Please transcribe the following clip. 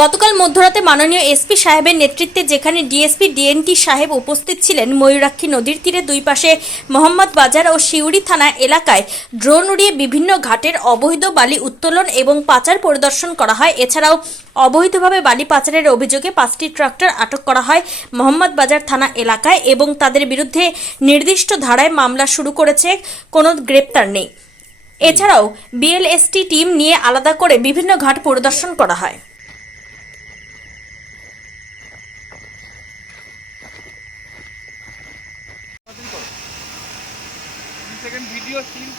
গতকাল মধ্যরাতে মাননীয় এসপি সাহেবের নেতৃত্বে যেখানে ডিএসপি, ডিএনটি সাহেব উপস্থিত ছিলেন, ময়ূরাক্ষী নদীর তীরে দুই পাশে মোহাম্মদ বাজার ও শিউরি থানা এলাকায় ড্রোন উড়িয়ে বিভিন্ন ঘাটের অবৈধ বালি উত্তোলন এবং পাচার পরিদর্শন করা হয়। এছাড়াও অবৈধভাবে বালি পাচারের অভিযোগে পাঁচটি ট্রাক্টর আটক করা হয় মোহাম্মদ বাজার থানা এলাকায় এবং তাদের বিরুদ্ধে নির্দিষ্ট ধারায় মামলা শুরু করেছে, কোনো গ্রেপ্তার নেই। এছাড়াও বিএলএসটি টিম নিয়ে আলাদা করে বিভিন্ন ঘাট পরিদর্শন করা হয়। Second video still